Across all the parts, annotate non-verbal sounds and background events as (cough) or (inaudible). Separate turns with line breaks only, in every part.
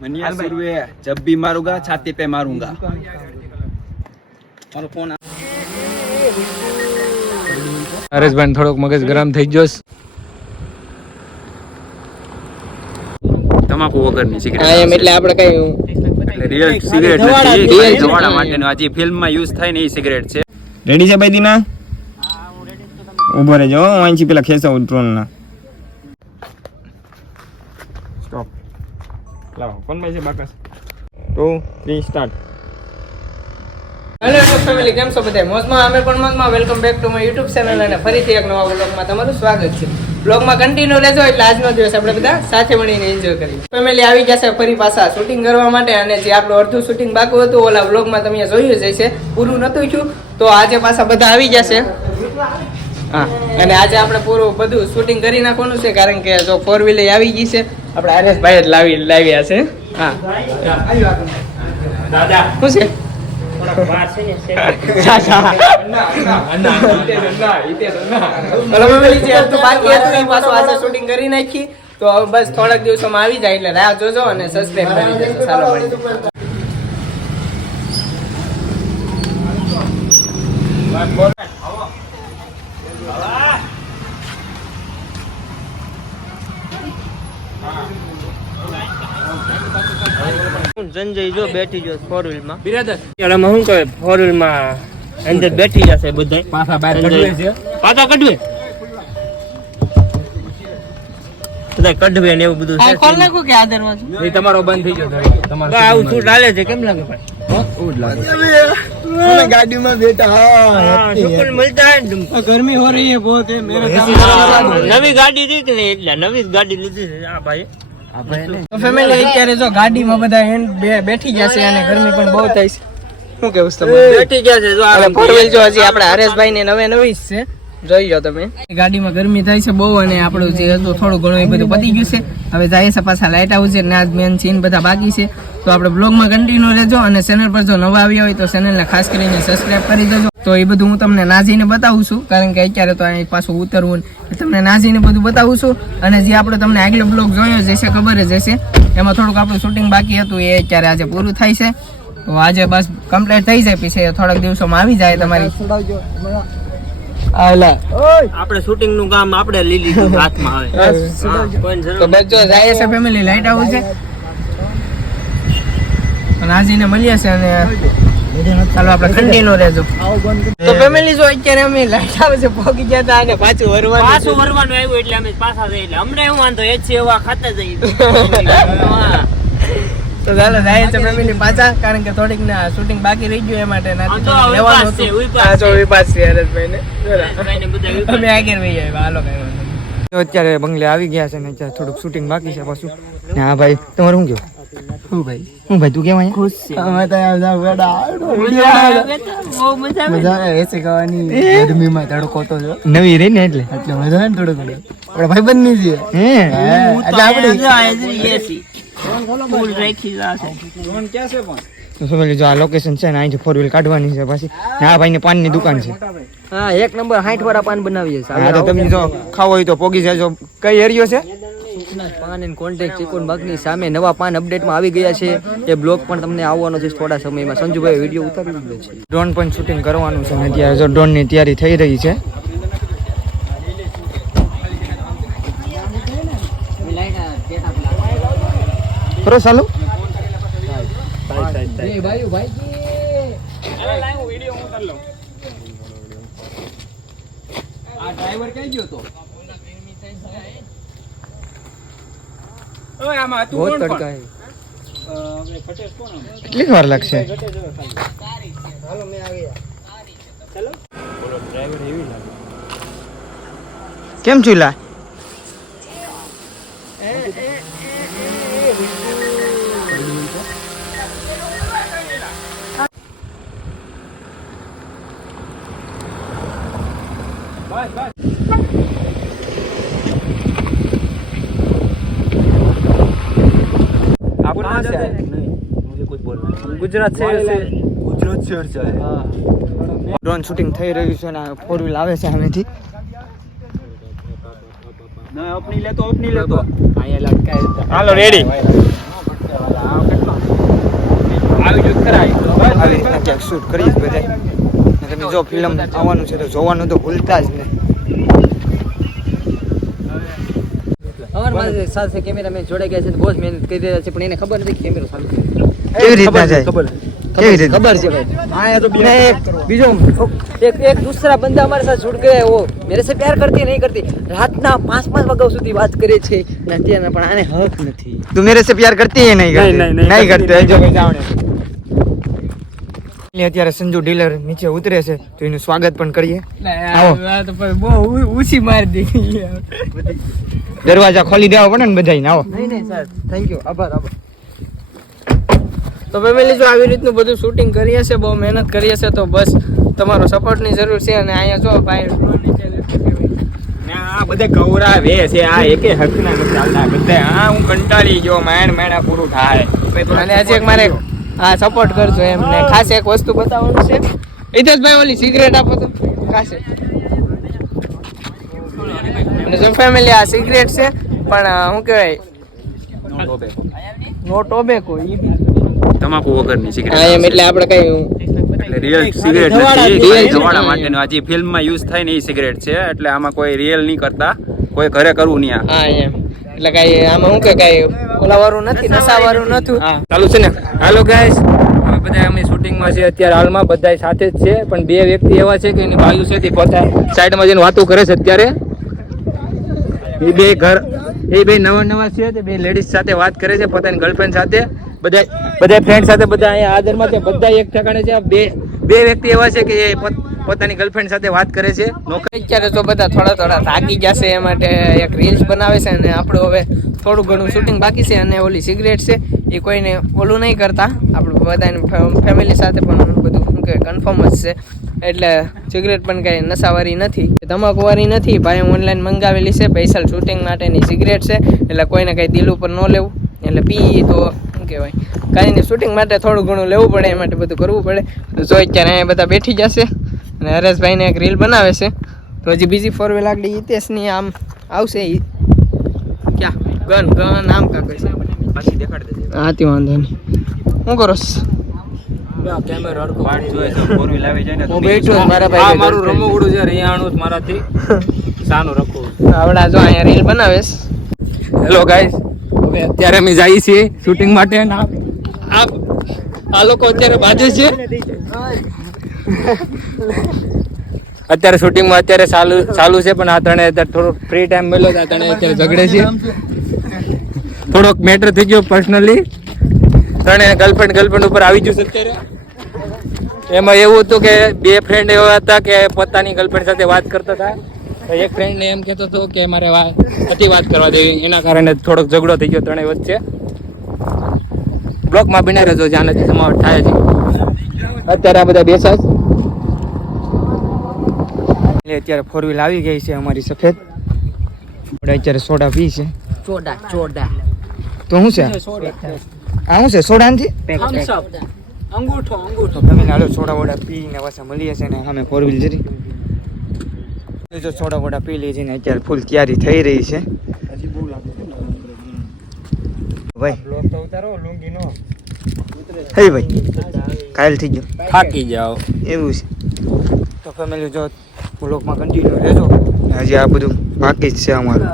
મનિયા સુરુ જબ ભી મારુંગા છાતી પે મારુંગા. મારો ફોન
હરેશભાઈ થોડોક મગજ ગરમ થઈ ગયો
તમાકુ વગરની સિગરેટ
એમ એટલે આપણે કઈ
રિયલ સિગરેટ નથી ધવાડા માટેનો આ જે ફિલ્મમાં યુઝ થાય ને એ સિગરેટ છે.
રેડી છે ભાઈ દીના? ઊભો રહેજો હું અહીંથી પેલા ખેંચા ઉતરો ના. લાવો. ભાઈ છે બાકસ? Two three start.
Hello YouTube family કેમ છો બધા? મોજમાં અમે પણ મોજમાં. Welcome back to my YouTube channel અને ફરીથી એક નવા વ્લોગમાં તમારું સ્વાગત છે. વ્લોગમાં કન્ટિન્યુ રહેજો એટલે આજનો દિવસ આપણે બધા સાથે મળીને એન્જોય કરીએ. ફેમિલી આવી ગયા છે ફરી પાછા શૂટિંગ કરવા માટે અને જે આપણું અડધું શૂટિંગ બાકી હતું ઓલા વ્લોગમાં તમે જોયું જ છે પૂરું નતું છું તો આજે પાછા બધા આવી ગયા છે. હા. અને આજે આપણે પૂરું બધું શૂટિંગ કરી નાખવાનું છે કારણ કે જો ફોર વ્હીલર આવી ગઈ છે આપણે હરેશભાઈ જ લાવી લાવ્યા છે. હા. દાદા. શું છે? ભલે મમ્મી જે હતું બાકી હતું પાછું આજે શૂટિંગ કરી નાખી. તો હવે બસ થોડાક દિવસોમાં આવી જાય એટલે રાહ જોજો અને સબસ્ક્રાઇબ કરી દેજો. ચાલો મળી
મળતા
ગરમી હો રહી
હે નવી ગાડી દી કે એટલે નવી ગાડી લીધી છે. આ ભાઈ
ફેમિલી અત્યારે જો ગાડીમાં બધા એન- બે- બેઠી ગયા છે અને ગરમી પણ બહુ થાય છે. શું કેવું તમારે?
બેઠી ગયા છે જો આ
હવે જો હજી આપણે હરેશભાઈ ને નવે નવી જ છે. જોઈ લો તમે. ગાડીમાં ગરમી થાય છે બહુ અને આપણું જે હતું થોડું ઘણું એ બધું પતી ગયું છે. હવે જાય છે પાછા લાઇટ આવું છે ને આ મેન સીન બધા બાકી છે. તો આપણે બ્લોગમાં કન્ટિન્યુ રહેજો અને ચેનલ પર જો નવા આવ્યા હોય તો ચેનલને ખાસ કરીને સબસ્ક્રાઈબ કરી દેજો. તો એ બધું હું તમને નાજીને બતાવું છું. કારણ કે અત્યારે તો અહીં પાછું ઉતરવું તમને નાજીને બધું બતાવું છું. અને જે આપણે તમને આગલો બ્લોગ જોયો જશે ખબર જ હશે. એમાં થોડુંક આપણું શૂટિંગ બાકી હતું, એ અત્યારે આજે પૂરું થાય છે. તો આજે બસ કમ્પ્લીટ થઈ જાય, પછી થોડાક દિવસોમાં આવી જાય તમારી.
આપણે શૂટિંગનું કામ આપણે લઈ લીધું હાથમાં આવે
તો બચ્ચો જાય છે ફેમિલી લાઈટ આવું છે. અને આજીને મળીએ છે અને ચાલો આપણે કન્ટિન્યુ રહેજો તો ફેમિલી જો અત્યારે અમે લાઈટ આવે છે પહોંચી ગયા હતા અને પાછું વરવાનું
પાછું વરવાનું આવ્યું એટલે અમે પાછા જઈએ. એટલે અમને એવું વાંધો એ છે એવા ખાતા જઈએ. (laughs)
તો ચાલો જાય છે ફેમિલી પાછા કારણ કે થોડીક ના શૂટિંગ બાકી રહી ગયું એ માટે
હા,
લેવાનું હતું. હા જો વિપાસ છે હરેશભાઈ ને અમે આગળ વહી જાય હાલો કઈ નહીં.
અત્યારે બંગલે આવી ગયા છે ને અત્યારે થોડુંક શૂટિંગ બાકી છે પાછું. ને હા ભાઈ તમારું શું કેવું
શું ભાઈ?
હું ભાઈ તું કેમ અહીંયા?
ખુશ છે.
અમે તો વેડા
મજા બહુ મજા આવે.
મજા આવે એસી ખાવાની ગરમીમાં તડકો તો જો. નવી રહી ને એટલે? એટલે મજા આવે ને થોડો થોડું આપણા ભાઈ બંધની હે એટલે આપણે
એસી ફૂલ રાખી જશે
તો સમજી જો આ લોકેશન છે ને અહીંથી ફોર વ્હીલ કાઢવાની છે પાછી. આ ભાઈ ને પાનની દુકાન છે.
હા એક નંબર 60 વાળા પાન બનાવીએ
હા તો તમે જો ખાવો હોય તો પોગી જાજો. કઈ એરિયો છે?
પાન એન્ડ કોન્ટેક્ટ ત્રિકોણ બાગની સામે નવા પાન અપડેટમાં આવી ગયા છે. એ બ્લોગ પણ તમને આવવાનો છે થોડા સમયમાં. સંજુભાઈ વીડિયો ઉતારી દીધો છે.
ડ્રોન પણ શૂટિંગ કરવાનું છે ને અત્યારે જો ડ્રોનની તૈયારી થઈ રહી છે.
આ ડ્રાઈવર કઈ ગયો તો કોણ આમાં?
કેટલી વાર લાગશે? કેમ ચૂલા?
आप कहाँ से आए
અપની
લેતો અપની
ક્યાંક શૂટ કરીશ બધા તમે જો ફિલ્મ આવવાનું છે તો જોવાનું તો ભૂલતા જ નહીં.
પણ ગયા છે બહુ જ છે એને ખબર નથી કેમેરો ચાલુ એક એક બંદા અમારે સાથે છૂટ મેરે સે પ્યાર કરતી નહીં કરતી. રાતના પાંચ પાંચ વાગ્યા સુધી વાત કરે છે ને પણ આને
તું મેરે સે પ્યાર કરતી નહીં કરતી? અત્યારે સંજુ ડીલર નીચે ઉતરે છે તો એનું સ્વાગત પણ કરીએ.
બહુ ઊંચી મારી દીધી.
દરવાજા ખોલી દેવા પડે ને બધાને આવો.
નહીં નહીં સર થેન્ક યુ આભાર આભાર.
તો ફેમિલી જો આવી રીતનું બધું શૂટિંગ કરીએ છે બહુ મહેનત કરીએ છે તો બસ તમારો સપોર્ટની જરૂર છે અને અહીંયા જો ભાઈ
આ બધા ગૌરા વે છે આ એકે હકના નથી આવતા બધા હા હું કંટાળી ગયો માણ માણા પૂરું થાય.
અને આજે એક મારે હા સપોર્ટ કરજો એમને. ખાસ એક વસ્તુ બતાવવાનું છે. હિતેશભાઈ ઓલી સિગરેટ આપો તો. ખાસ અને જો ફેમિલી આ સિગરેટ છે પણ શું કહેવાય? નો ટોબેકો ઈ બી.
તમાકુ વગરની સિગરેટ
એમ એટલે આપણે કઈ
એટલે રિયલ સિગરેટ નથી એ ધવાડા માટેનું. આ જે ફિલ્મમાં યુઝ થાય ને એ સિગરેટ છે એટલે આમાં કોઈ રિયલ નહીં કરતા. કોઈ ઘરે કરવું નહીં આ.
હા એમ. એટલે કઈ આમાં શું કે કઈ ઓલાવાળું નથી નશાવાળું નથી.
ચાલુ છે ને? હાલો ગાઈસ બધા અમે શૂટિંગમાં છે અત્યારે હાલમાં બધા સાથે જ છે પણ બે વ્યક્તિ એવા છે કે એની બાજુ છે તે પોતા સાઈડમાં જઈને વાતો કરે છે અત્યારે. એ બે ઘર, એ બે નવા નવા છે તે બે લેડીઝ સાથે વાત કરે છે, પોતાની ગર્લફ્રેન્ડ સાથે. બધા બધા ફ્રેન્ડ સાથે બધા અહીંયા આદરમાં છે, બધા એક ઠેકાણે છે. બે બે વ્યક્તિ એવા છે કે એ પોત- પોતાની ગર્લફ્રેન્ડ સાથે વાત કરે છે. નોકરી
અત્યારે તો બધા થોડા થોડા થાકી જશે એ માટે એક રીલ્સ બનાવે છે અને આપણું હવે થોડું ઘણું શૂટિંગ બાકી છે અને ઓલી સિગરેટ છે, એ કોઈને ઓલું નહીં કરતા. આપણે બધાની ફેમિલી સાથે પણ બધું શું કહેવાય કન્ફર્મ જ છે. એટલે સિગરેટ પણ કાંઈ નશાવાળી નથી. તમાકુવારી નથી. ભાઈ ઓનલાઈન મંગાવેલી છે. સ્પેશિયલ શૂટિંગ માટેની સિગરેટ છે. એટલે કોઈને કાંઈ દિલ ઉપર ન લેવું. એટલે પી તો શું કહેવાય? કાંઈ નહીં શૂટિંગ માટે થોડું ઘણું લેવું પડે એ માટે બધું કરવું પડે. તો જો અત્યારે અહીંયા બધા બેઠી જશે. અને હરેશભાઈને એક રીલ બનાવે છે. તો હજી બીજી ફોર વ્હીલ આગળ હિતેશની આમ આવશે ક્યાં? ગન ગન આમ કાંક છે હા તે વાંધો નહીં. શું કરો છો?
વાટ જોવે છે ફોર વ્હીલ આવી જાય ને
હું બેઠો છું, મારા
આ
ભાઈ
મારું રમકડું છે રિયાણું મારાથી. સાનું રાખવું
આવડા જો અહીંયા રીલ બનાવેશ.
હેલો ગાઈસ હવે અત્યારે અમે જઈએ છીએ શૂટિંગ માટે આ આ- લોકો અત્યારે બાજે છે. અત્યારે શૂટિંગમાં અત્યારે ચાલુ ચાલુ છે પણ આ ત્રણે અત્યારે થોડોક ફ્રી ટાઈમ મળ્યો આ ત્રણે અત્યારે ઝઘડે છે. થોડોક મેટર થઈ ગયો પર્સનલી ત્રણે ગર્લફ્રેન્ડ ગર્લફ્રેન્ડ ઉપર આવી ગયું છે અત્યારે. એમાં એવું હતું કે બે ફ્રેન્ડ એવા હતા કે પોતાની ગર્લફ્રેન્ડ સાથે વાત કરતા હતા. એક ફ્રેન્ડ એમ કહેતો હતો કે મારે હતી વાત કરવા દેવી. એના કારણે થોડોક ઝઘડો થઈ ગયો ત્રણેય વચ્ચે. બ્લોકમાં બિના રહેજો જ્યાં નથી સમાવટ થાય છે અત્યારે આ બધા બેસા છે.
એટલે અત્યારે ફોર વ્હીલ આવી ગઈ છે અમારી સફેદ. આપણે અત્યારે સોડા પી છે.
ચોડા ચોડા.
તો શું છે? આ શું છે? સોડા નથી
અંગૂઠો અંગૂઠો.
તમે હાલો સોડા વોડા પીને પાછા મળીએ છે ને અમે ફોર વ્હીલ જરી. જો સોડા વોડા પી લઈએ છીએ ને અત્યારે ફૂલ તૈયારી થઈ રહી છે. ભાઈ. હે ભાઈ કાયલ થઈ ગયો.
થાકી જાઓ.
એવું છે. તો ફેમિલી જો બ્લોકમાં કન્ટિન્યુ રહેજો. હજી આ બધું બાકી જ છે અમારું.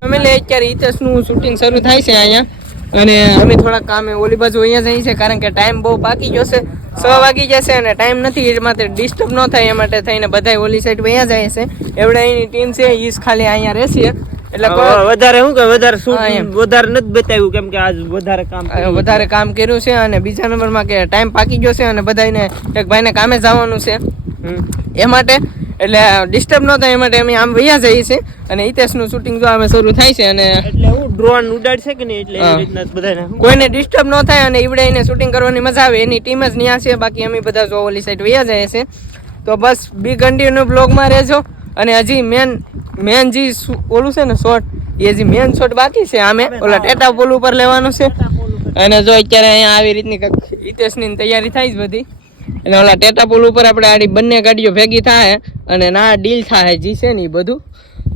ફેમિલી અત્યારે હિતેશનું શૂટિંગ શરૂ થાય છે અહીંયા. અને અમે થોડાક કામે ઓલી બાજુ અહીંયા જઈએ છીએ કારણ કે ટાઈમ બહુ બાકી છે. છ વાગી જશે અને ટાઈમ નથી એ માટે ડિસ્ટર્બ ન થાય એ માટે થઈને બધા ઓલી સાઈડ અહીંયા જાય છે એવડે અહીંની ટીમ છે ઈ ખાલી અહીંયા રહેશે એટલે
વધારે શું કે વધારે શું. વધારે નથી બતાવ્યું કેમ કે આજ વધારે કામ
વધારે કામ કર્યું છે અને બીજા નંબરમાં કે ટાઈમ પાકી ગયો છે અને બધાને એક ભાઈને કામે જવાનું છે. એ માટે એટલે ડિસ્ટર્બ ન થાય એ માટે અમે આમ વૈયા જઈએ છીએ. અને હિતેશનું શૂટિંગ જો અમે શરૂ થાય છે અને
એટલે હું ડ્રોન ઉડાડશે કે નહીં એટલે એ રીતના બધાને
કોઈને ડિસ્ટર્બ ન થાય અને ઈવડે એને શૂટિંગ કરવાની મજા આવે. એની ટીમ જ ન્યા છે. બાકી અમે બધા જો ઓલી સાઈડ વૈયા જઈએ છે તો બસ બી કન્ટિન્યુ બ્લોગમાં રહેજો. અને હજી મેન મેન જે ઓલું છે ને શોટ એ હજી મેન શોટ બાકી છે આમે. ઓલા ટેટા પોલ ઉપર લેવાનું છે. અને જો અત્યારે અહીંયા આવી રીતની હિતેશની તૈયારી થાય જ બધી. અને ઓલા ટેટા પુલ ઉપર આપણે આડી બંને ગાડીઓ ભેગી થાય અને ના ડીલ થાય જી છે ને એ બધું.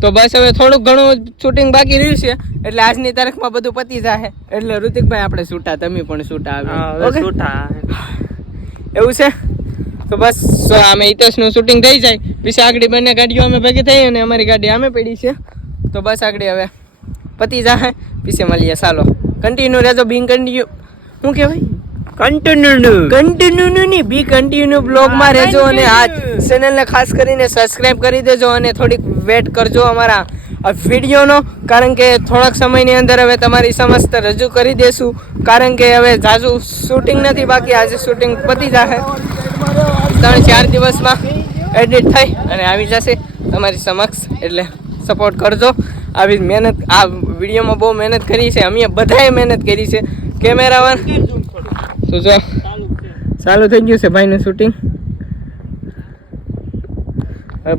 તો બસ હવે થોડુંક ઘણું શૂટિંગ બાકી રહ્યું છે એટલે આજની તારીખમાં બધું પતી જાય એટલે ઋતિકભાઈ આપણે છૂટા તમે પણ છૂટા
છૂટા
એવું છે? તો બસ અમે હિતેશનું શૂટિંગ થઈ જાય. પછી આગળ બંને ગાડીઓ અમે ભેગી થઈ અને અમારી ગાડી અમે પડી છે. તો બસ આગળ હવે પતી જાય પછી મળીએ ચાલો. કન્ટિન્યુ રહેજો બિંગ કન્ટિન્યુ શું કહેવાય?
કન્ટિન્યુ
કન્ટિન્યુ નહીં બી કન્ટિન્યુ બ્લોગમાં રહેજો અને આ ચેનલને ખાસ કરીને સબસ્ક્રાઇબ કરી દેજો અને થોડીક વેટ કરજો અમારા આ વિડીયોનો કારણ કે થોડાક સમયની અંદર હવે તમારી સમસ્ત રજૂ કરી દેશું. કારણ કે હવે જાજુ શૂટિંગ નથી બાકી આજે શૂટિંગ પતી જશે ત્રણ ચાર દિવસમાં એડિટ થઈ અને આવી જશે તમારી સમક્ષ એટલે સપોર્ટ કરજો. આવી મહેનત આ વિડીયોમાં બહુ મહેનત કરી છે અમે બધાએ મહેનત કરી છે. કેમેરામેન તો જો. ચાલુ થઈ ગયું છે ભાઈનું શૂટિંગ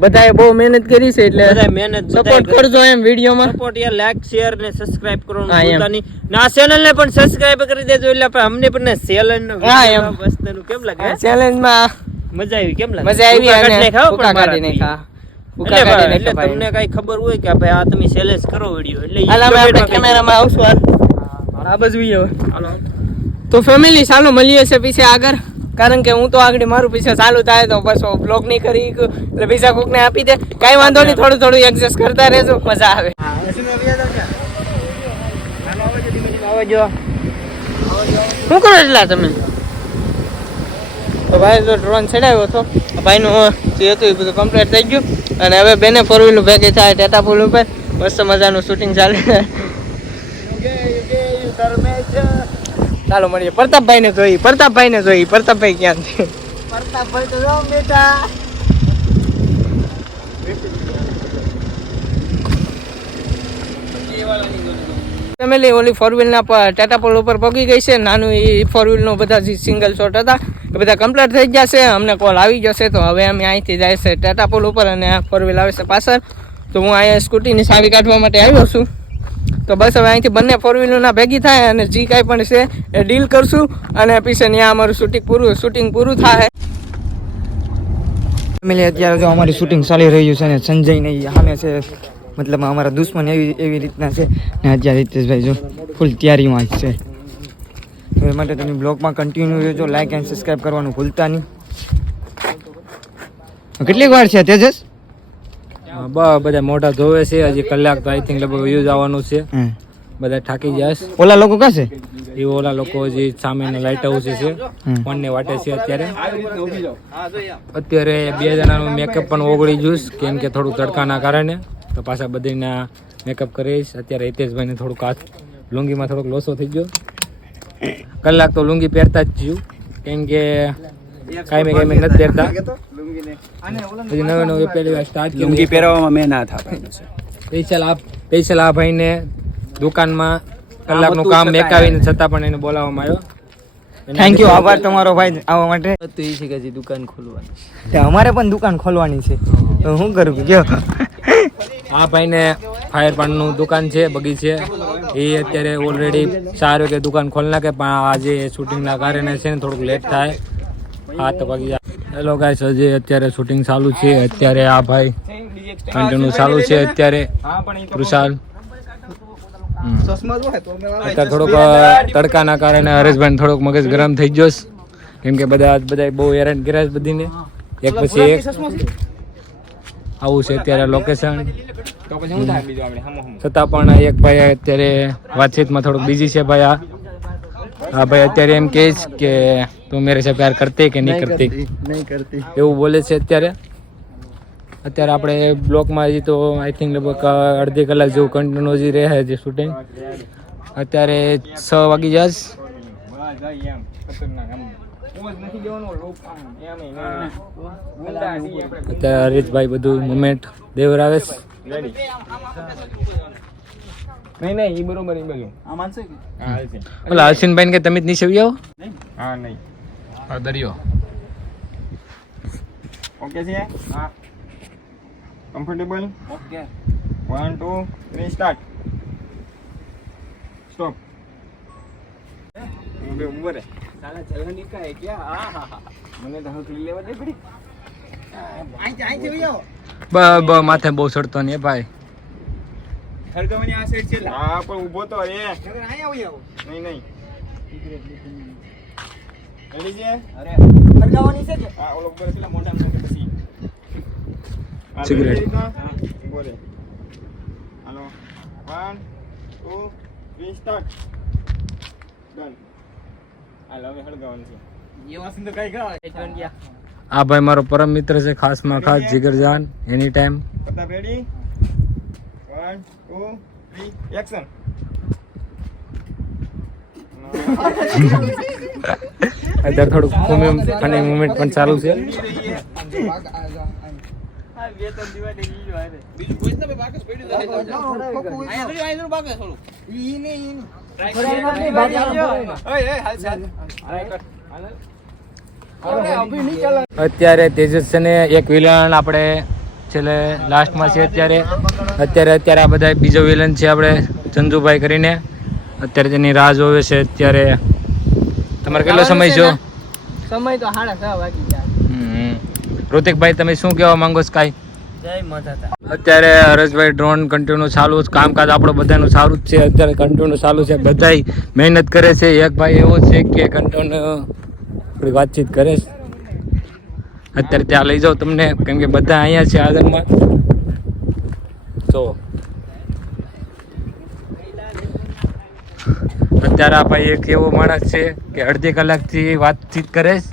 બધાએ બહુ મહેનત કરી છે એટલે
બધાએ મહેનત
સપોર્ટ કરજો એમ વિડીયોમાં.
સપોર્ટ યાર લાઈક શેર ને સબસ્ક્રાઇબ કરવાનું. ભૂલતા નહીં. ને ચેનલ ને પણ સબસ્ક્રાઇબ કરી દેજો એટલે આપણે અમને પણ ચેલેન્જ નો
હા, એમ.
વસ્તુનું કેમ લાગે
ચેલેન્જમાં
મજા આવી કેમ લાગે?
મજા આવી અને
પણ
કાઢીને ખા.
ફૂકા
કાઢીને
એટલે તમને કઈ ખબર હોય કે ભાઈ આ તમે ચેલેન્જ કરો વીડિયો એટલે
હાલ અમે
માં
કેમેરામાં આવશું હાલ. આ બાજુ હવે.
હાલો.
તો ફેમિલી ચાલો મળીએ છે પીછે આગળ. કારણ કે હું તો આગળ મારું પીછે ચાલુ થાય તો બસ બ્લોગ નહીં કરી. એટલે બીજા કોકને આપી દે. કાંઈ વાંધો નહીં થોડું થોડું એડજસ્ટ કરતા રહેજો મજા આવે. શું કરો એટલા તમે? તો ભાઈ તો ડ્રોન ચડાવ્યો હતો. ભાઈનું જે હતું એ બધું કમ્પ્લીટ થઈ ગયું. અને હવે બેને ફોર વ્હીલ ભેગી થાય ટેટા પુલ ઉપર. મસ્ત મજાનું શૂટિંગ ચાલે. ચાલો મળીએ. પ્રતાપભાઈ ને જોઈ પ્રતાપભાઈ ને જોઈ પ્રતાપભાઈ ક્યાં છે ફેમિલી ઓલી ફોર વ્હીલના ટાટા પોલ ઉપર પગી ગઈ છે. નાનું એ ફોર વ્હીલનો બધા જે સિંગલ શોટ હતા એ બધા કમ્પ્લીટ થઈ ગયા છે. અમને કોલ આવી જશે તો હવે અમે અહીંથી જાય છે ટાટા પોલ ઉપર અને આ ફોર વ્હીલ આવે છે પાછળ. તો હું અહીંયા સ્કૂટીની સાવી કાઢવા માટે આવ્યો છું. તો બસ હવે અહીંથી બંને ફોર વ્હીલરના ભેગી થાય અને જે કાંઈ પણ છે એ ડીલ કરશું અને પીછે ત્યાં અમારું શૂટિંગ પૂરું શૂટિંગ પૂરું થાય.
ફેમિલી અત્યારે જો અમારી શૂટિંગ ચાલી રહ્યું છે અને સંજય નહીં સામે છે. મતલબ અમારા દુશ્મન એવી એવી રીતના છે. ને અત્યારે રીતેશભાઈ જો ફૂલ તૈયારીમાં જ છે. તો એ માટે તમે બ્લોગમાં કન્ટિન્યુ રહેજો. લાઇક એન્ડ સબસ્ક્રાઈબ કરવાનું ભૂલતા નહીં. કેટલીક વાર છે તેજસ?
બધા મોઢા ધોવે છે. હજી કલાક તો આઈ થિંક લગભગ વ્યૂઝ આવવાનું છે. બધા થાકી જશે
ઓલા લોકો કાં છે?
એ ઓલા લોકો હજી સામેના લાઇટ હાઉસ છે. ફોનને વાટે છે અત્યારે. અત્યારે બે જણાનું મેકઅપ પણ ઓગળી જઈશ કેમ કે થોડું તડકાના કારણે. તો પાછા બધીના મેકઅપ કરીશ અત્યારે હિતેશભાઈને થોડુંક હાથ લુંગીમાં થોડોક લોસો થઈ ગયો. કલાક તો લુંગી પહેરતા જ છું કેમ કે કાંઈ કાંઈ નથી પહેરતા. હજી નવે નવે પહેલી વાર સ્ટાર્ટ
લુંગી પહેરવામાં મેં ના થા
સ્પેશિયલ આ સ્પેશિયલ આ ભાઈને દુકાનમાં કલાકનું કામ મેકાવીને છતાં પણ એને બોલાવવામાં આવ્યો.
થેન્ક યુ આભાર તમારો ભાઈ આવવા માટે.
તો એ છે કે હજી દુકાન ખોલવાની
અમારે પણ દુકાન ખોલવાની છે. તો શું કરું? કયો
આ ભાઈને ફાયર પાનનું દુકાન છે બગી છે એ અત્યારે ઓલરેડી સારું કે દુકાન ખોલી નાખે પણ આજે શૂટિંગના કારણે છે ને થોડુંક લેટ થાય. હા તો બાકી હેલો ગાઈસ હજી અત્યારે શૂટિંગ ચાલુ છે. અત્યારે આ ભાઈ કન્ટિન્યુ ચાલુ છે અત્યારે. કૃષાલ અત્યારે થોડોક તડકાના કારણે હરેશભાઈ થોડોક મગજ ગરમ થઈ ગયો. કેમ કે બધા બધા બહુ હેરાન કર્યા છે બધીને. એક પછી એક. આવું છે અત્યારે લોકેશન છતાં પણ એક ભાઈ અત્યારે વાતચીતમાં થોડુંક બિઝી છે ભાઈ આ ભાઈ અત્યારે એમ કહે છે કે તું મેરે સે પ્યાર કરતી કે નહીં કરતી?
નહીં કરતી.
એવું બોલે છે અત્યારે? અત્યારે આપણે બ્લોકમાં હજી તો આઈ થિંક લગભગ અડધી કલાક જેવું કન્ટિન્યુ હજી રહે છે શૂટિંગ અત્યારે છ વાગી જશ અત્યારે હરીશભાઈ બધું મુમેન્ટ દેવરાવેશ છે.
નહીં નહીં એ બરોબર એ બધું. આ માનશે કે?
ઓલા હર્ષિનભાઈ કે તમે જ નીચે આવી આવો?
હા નહીં.
દરિયો.
ઓકે છે? હા. Comfortable okay. One two three start stop ઉંમર રે. સાલા ચલણ કાય ક્યાં? આ હા હા. મને તો હકલી લેવા દે પડી.
બ બ માથે બહુ ચડતો ને ભાઈ.
હરગમની આ સાઈડ છે હા પણ ઊભો તો રે નહીં નહીં. રેડી છે? અરે.
ખડકાવાની છે કે?
આ ઓલો ઉપર પેલા મોટા મોટા પછી હાલો,
સિગરેટ.
એ રીતના? બોલે હાલો. One two three start done હાલો હવે હળગાવાનું છે.
એવા સિંધુ કઈ ગયા
આ ભાઈ મારો પરમ મિત્ર છે ખાસમાં ખાસ જીગરજાન એની ટાઈમ
બધા ready one two three action
અત્યારે થોડુંક અને મુમેન્ટ પણ ચાલુ છે. અત્યારે તેજસ છે ને એક વિલન આપણે છેલ્લે લાસ્ટમાં છે અત્યારે. અત્યારે અત્યારે આ બધા બીજો વિલન છે આપણે ચંદુભાઈ કરીને. અત્યારે તેની રાહ જોવે છે અત્યારે તમારે કેટલો સમય છો
સમય તો સાડા છ વાગી ગયા.
હમ. ઋતિકભાઈ તમે શું કહેવા માંગો છો કાંઈ?
જય માતા
અત્યારે હરેશભાઈ ડ્રોન કન્ટિન્યુ ચાલુ જ કામકાજ આપણું બધાનું સારું જ છે. અત્યારે કન્ટિન્યુ ચાલુ છે. બધાય મહેનત કરે છે. એક ભાઈ એવો છે કે કન્ટિન્યુ થોડી વાતચીત કરે છે. અત્યારે ત્યાં લઈ જાઓ તમને કેમ કે બધા અહીંયા છે આગળમાં તો અત્યારે આ ભાઈ એક એવો માણસ છે કે અડધી કલાકથી વાતચીત કરે છે.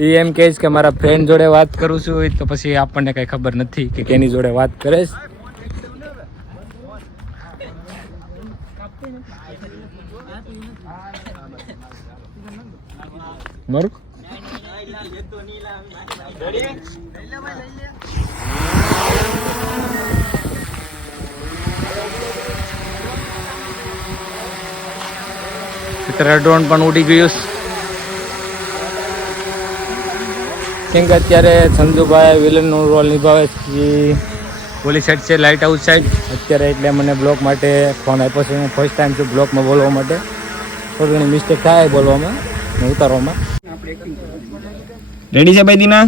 એ એમ કહે કે મારા ફ્રેન્ડ જોડે વાત કરું છું તો પછી આપણને કઈ ખબર નથી કે કેની જોડે વાત કરે છે. અત્યારે ડ્રોન પણ ઉડી ગયું કેમ કે અત્યારે સંજુભાઈ વિલનનો રોલ નિભાવે છે. પોલીસ સાઈડ છે લાઇટ હાઉસ સાઈડ અત્યારે એટલે મને બ્લોક માટે ફોન આપ્યો છે. હું ફર્સ્ટ ટાઈમ છું બ્લોકમાં બોલવા માટે. થોડી ઘણી મિસ્ટેક થાય બોલવામાં ને ઉતારવામાં.
રેડી છે ભાઈ દીના?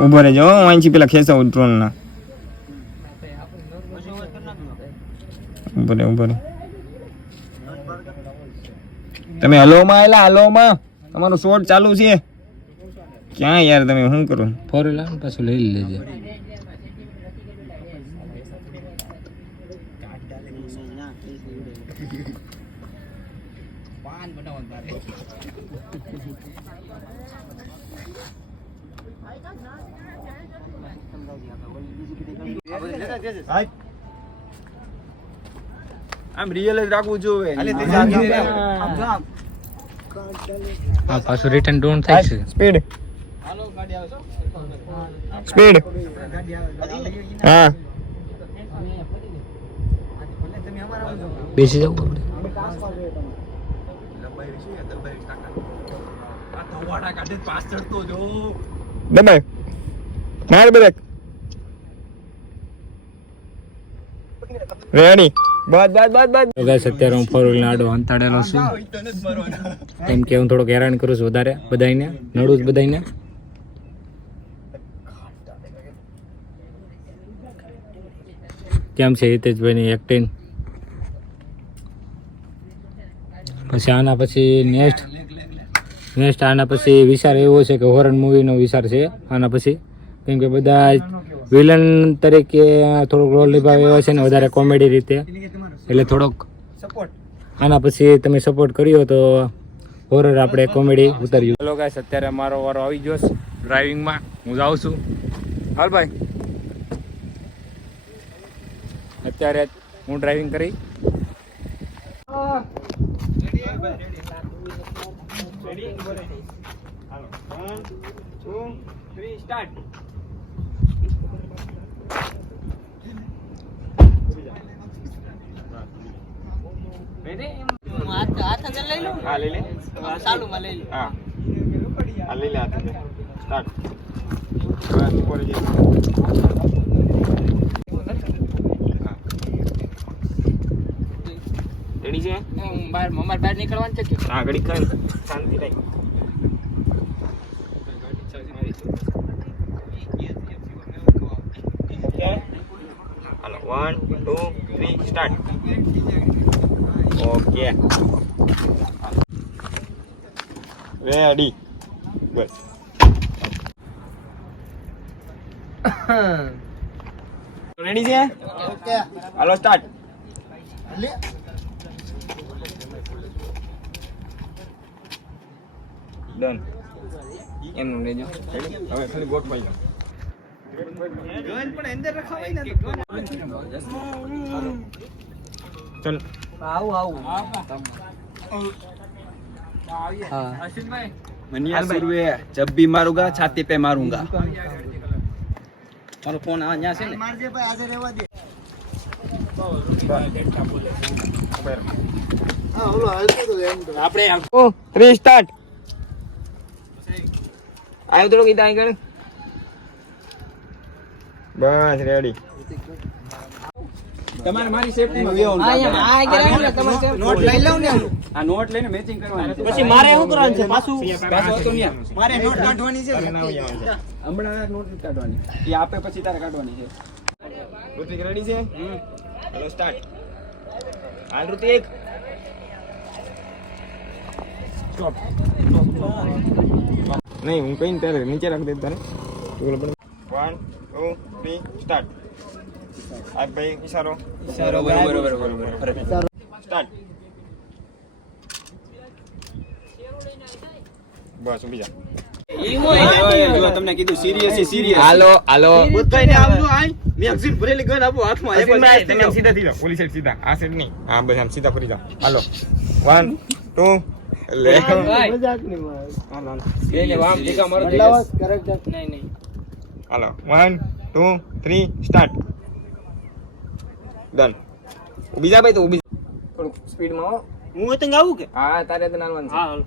ઊભો રહેજો હું અહીંથી પેલા ખેંચાવું ડ્રોન ઊભો રહે ઊભો રહે તમે હલોમાં આવેલા હલોમાં. તમારો શોટ ચાલુ છે. ક્યાં યાર તમે, શું કરો?
ફોર વ્હીલર પાછું લઈ લેજે.
આમ રિયલ જ રાખવું જોઈએ.
હા. પાછું રિટર્ન ડ્રોન થાય છે.
સ્પીડ સ્પીડ હા.
બેસી જવું આપણે.
દબાય. મારે બ્રેક રેડી બસ બસ બસ બસ
ગાઈસ અત્યારે હું ફોર વ્હીલર આડો અંતાડેલો છું. કેમ કે હું થોડોક હેરાન કરું છું વધારે બધાને નડું જ બધાને કેમ છે હિતેશભાઈની એક્ટિંગ પછી આના પછી નેક્સ્ટ નેક્સ્ટ આના પછી વિચાર એવો છે કે હોરન મૂવીનો વિચાર છે. આના પછી? કેમ કે બધા વિલન તરીકે થોડોક રોલ નિભાવે એવો છે ને વધારે કોમેડી રીતે એટલે થોડોક સપોર્ટ આના પછી તમે સપોર્ટ કર્યો તો હોરર આપણે કોમેડી ઉતાર્યું હેલો ગાઈસ અત્યારે મારો વારો આવી ગયો છે ડ્રાઇવિંગમાં હું જાઉં છું હાલ ભાઈ અત્યારે હું ડ્રાઇવિંગ કરી
વન ટુ થ્રી સ્ટાર્ટ હાથે છે
બહાર મમાર બહાર નીકળવાનું છે
હા ઘડી શાંતિ રાખ one two three start okay. Ready બસ રેડી છે? ઓકે. હાલો સ્ટાર્ટ ડન એમનું લેજો. હવે ખાલી ગોઠવાઈ જાઓ. ચલ.
આવું આવું.
જબ ભી મારુંગા છાતી પે મારુંગા. મારો ફોન આ ન્યા છે ને.
મારજે ભાઈ આજે રહેવા દે. આપણે રીસ્ટાર્ટ
બસ રેડી તમારે મારી સેફટીમાં વેવું નોટ લઈ લઉં ને આ નોટ લઈને મેચિંગ કરવાની
પછી મારે શું કરવાનું છે? પાછું
પાછું તો ન્યા. મારે નોટ કાઢવાની છે. હમણાં નોટ કાઢવાની. એ આપે પછી તારે કાઢવાની છે. ઋતિક રેડી છે? હેલો સ્ટાર્ટ હાલ ઋતિક સ્ટોપ નહીં હું કઈ ત્યારે નીચે રાખી દે તારે. વન ટુ થ્રી સ્ટાર્ટ આ ભાઈ ઈશારો. ઈશારો બરોબર બરોબર બરોબર સ્ટાર્ટ બસ બીજા તમને કીધું સિરિયસ સિરિયસ
હાલો હાલો.
બધાયને આપજો આઈ મેગઝીન ભરેલી ગન આપો હાથમાં એક તમે સીધા ઓલી સાઈડ સીધા. આ સાઈડ નહીં. હા બસ આમ સીધા ફરી જાઓ. હાલો. વન ટુ લે
એને વામ ટીકા મારો
નહીં નહીં.
હાલો. One two three start done બીજા ભાઈ તો ઊભી
થોડુંક સ્પીડમાં આવો.
હું તંગ આવું કે?
હા તારે તો નાનવાનું
હા હાલો.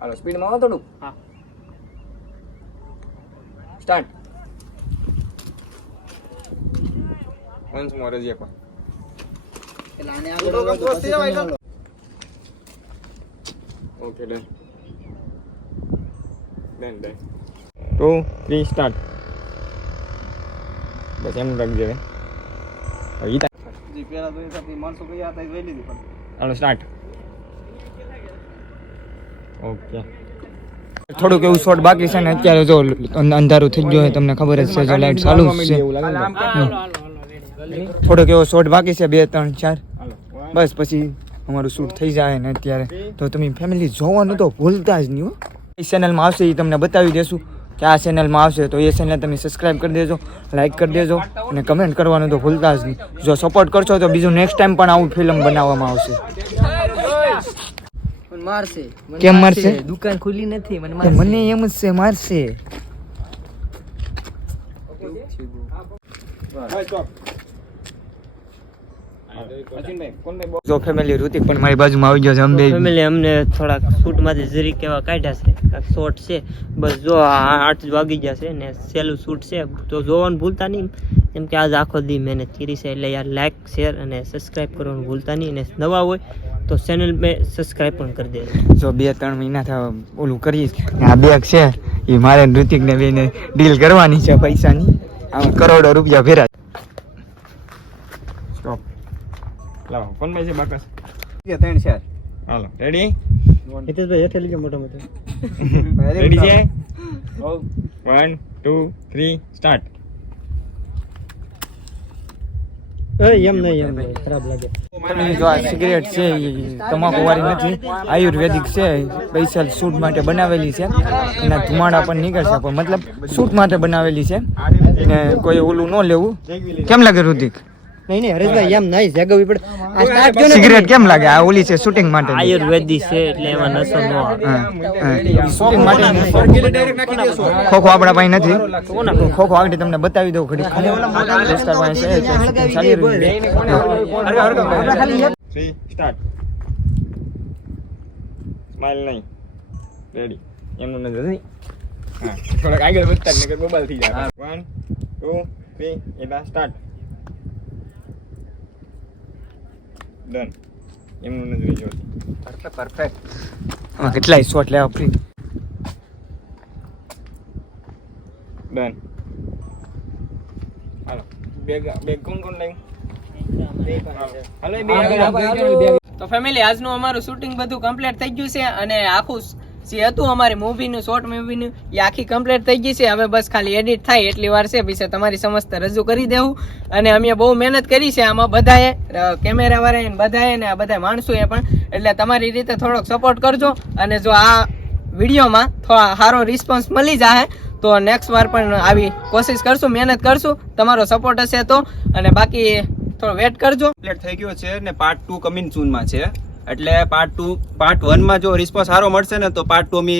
હાલો સ્પીડમાં આવો થોડુંક.
હા.
સ્ટાર્ટ
વન્સ મોર જ એકવાર. Okay done done done two three start બસ એમ રાખજે હવે હવે ઈ હાલો સ્ટાર્ટ ઓકે.
થોડુંક એવું શોર્ટ બાકી છે ને અત્યારે જો અંધારું થઈ ગયું હોય તમને ખબર જ છે જો લાઈટ ચાલુ છે. થોડોક એવો શોર્ટ બાકી છે બે ત્રણ ચાર. બસ પછી અમારું શૂટ થઈ જાય ને અત્યારે. તો તમે ફેમિલી જોવાનું તો ભૂલતા જ નહીં હો. એ ચેનલમાં આવશે એ તમને બતાવી દેશું. કે આ ચેનલમાં આવશે તો એ ચેનલ તમે સબસ્ક્રાઈબ કરી દેજો લાઈક કરી દેજો અને કમેન્ટ કરવાનું તો ભૂલતા જ નહીં. જો સપોર્ટ કરશો તો બીજું નેક્સ્ટ ટાઈમ પણ આવું ફિલ્મ બનાવવામાં આવશે.
મારશે
કેમ મારશે?
દુકાન ખુલી નથી મને
મને એમ જ છે મારશે. જો ફેમિલી ઋતિક પણ મારી બાજુમાં આવી ગયો છે અંબે.
ફેમિલી અમને થોડાક શૂટમાંથી જરી કેવા કાઢ્યા છે. શોર્ટ છે. બસ જો આઠ વાગી ગયા છે ને સહેલું શૂટ છે. તો જોવાનું ભૂલતા નહીં. કેમ કે આજ આખો દી મહેનત કરી છે. એટલે યાર લાઈક શેર અને સબસ્ક્રાઈબ કરવાનું ભૂલતા નહીં. અને નવા હોય તો ચેનલ મેં સબસ્ક્રાઈબ પણ કરી દેજો.
જો બે ત્રણ મહિના થયા ઓલું કરીશ આ બેગ છે એ મારે ઋતિકને ને બેને ડીલ કરવાની છે પૈસાની. આમ કરોડો રૂપિયા ભેરા
સ્ટોપ લાવો ફોન ભાઈ છે બાકસ.
કે ત્રણ ચાર.
હાલો રેડી
હિતેશભાઈ હેઠે લીજો મોટા મોટો
રેડી છે? વન ટુ થ્રી સ્ટાર્ટ
એમ નહીં એમ નહીં. ખરાબ લાગે.
જો આ સિગરેટ છે એ તમાકુ વાળી નથી. આયુર્વેદિક છે સ્પેશિયલ સૂટ માટે બનાવેલી છે. એના ધુમાડા પણ નીકળશે પણ મતલબ સૂટ માટે બનાવેલી છે. ને કોઈ ઓલું ન લેવું. કેમ લાગે રુધિક
નહીં નહીં હરેશભાઈ એમ નહીં જગવી પડે. આ સ્ટાર્ટ જો
સિગરેટ કેમ લાગે? આ ઓલી છે શૂટિંગ માટે.
આયુર્વેદિક છે એટલે એમાં નસો ન આવે.
શૂટિંગ માટે ખોખો આપણા પાસે નથી. ખોખો? આગળ તમને બતાવી દઉં ઘડી દોસ્તાર પાસે છે, છે ચાલી રહ્યું છે
થ્રી સ્ટાર્ટ સ્માઈલ નહીં. રેડી એમનું નજર નહીં. હા થોડાક આગળ વધતા જ નકર બબાલ થઈ જાય. વન ટુ થ્રી એટલા સ્ટાર્ટ ડન એમનું નજર જોતી.
પરફેક્ટ આમાં કેટલાય શોટ લેવા ફ્રી
ડન હાલો. બેગ બેગ કોણ કોણ લાવ્યું
હાલો બે
તો ફેમિલી આજનું અમારું શૂટિંગ બધું કમ્પ્લીટ થઈ ગયું છે અને આખું જે હતું અમારી મૂવીનું શોર્ટ મૂવીનું એ આખી કમ્પ્લીટ થઈ ગઈ છે. હવે બસ ખાલી એડિટ થાય એટલી વાર છે. પછી તમારી સમસ્ત રજૂ કરી દેવું. અને અમે બહુ મહેનત કરી છે આમાં બધાએ કેમેરાવાળાએ બધાએ ને આ બધા માણસોએ પણ. એટલે તમારી રીતે થોડોક સપોર્ટ કરજો. અને જો આ વિડીયોમાં થોડા સારો રિસ્પોન્સ મળી જાય તો નેક્સ્ટ વાર પણ આવી કોશિશ કરશું, મહેનત કરશું. તમારો સપોર્ટ હશે તો. અને બાકી થોડો વેટ કરજો.
થઈ ગયો છે ને પાર્ટ ટુ કમિંગ સૂનમાં છે. એટલે પાર્ટ ટુ પાર્ટ વનમાં જો રિસ્પોન્સ સારો મળશે ને તો પાર્ટ ટુ અમે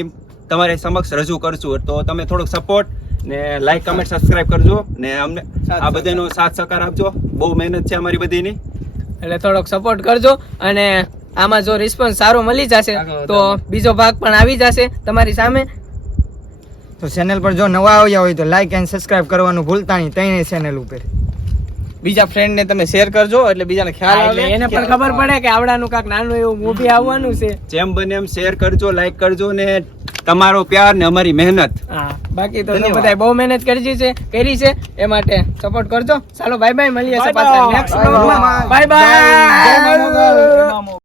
તમારી સમક્ષ રજૂ કરશું. તો તમે થોડોક સપોર્ટ ને લાઈક કમેન્ટ સબસ્ક્રાઇબ કરજો ને અમને આ બધાનો સાથ સહકાર આપજો. બહુ મહેનત છે અમારી બધીની.
એટલે થોડોક સપોર્ટ કરજો અને આમાં જો રિસ્પોન્સ સારો મળી જશે તો બીજો ભાગ પણ આવી જશે તમારી સામે.
તો ચેનલ પર જો નવા આવ્યા હોય તો લાઈક એન્ડ સબસ્ક્રાઇબ કરવાનું ભૂલતા નહીં. તઈને ચેનલ ઉપર.
બીજા ફ્રેન્ડ ને તમે શેર કરજો એટલે બીજાને ખ્યાલ આવે. એને પણ ખબર પડે કે આવડાનું કાક નાનું એવું મૂવી આવવાનું છે.
જેમ બને એમ શેર કરજો લાઈક કરજો ને તમારો પ્યાર ને અમારી મહેનત.
હા બાકી તો બધા બહુ મહેનત કરી છે કરી છે. એ માટે સપોર્ટ કરજો. ચાલો બાય બાય મળીએ છીએ પાછા નેક્સ્ટ બાય બાય